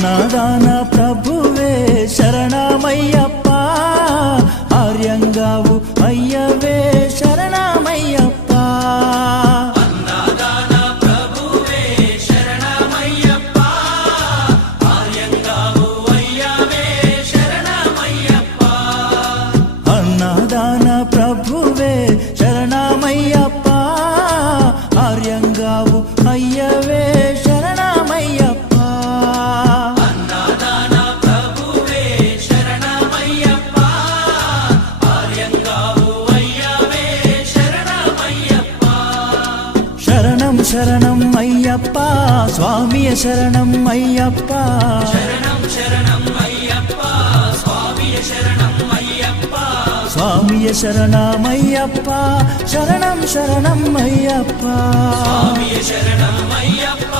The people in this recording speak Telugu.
అన్నదాన ప్రభువే శరణమయ్యప్ప, ఆర్యంగావు అయ్యవే శరణమయ్యప్ప. అన్నదాన ప్రభువే శరణమయ్యప్ప, ఆర్యంగావు అయ్యవే శరణమయ్యప్ప. అన్నదాన ప్రభువే శరణమయ్యప్ప, ఆర్యంగావు అయ్యవే శరణమయ్యప్ప. అన్నదాన ప్రభువే శరణమయ్యప్ప, ఆర్యంగావు అయ్యవే శరణమయ్యప్ప. శరణం శరణం అయ్యప్ప, స్వామియ శరణం అయ్యప్ప. శరణం శరణం అయ్యప్ప, స్వామియ శరణం అయ్యప్ప. స్వామియ శరణమయ్యప్ప, శరణం శరణం అయ్యప్ప. స్వామియ శరణం అయ్యప్ప.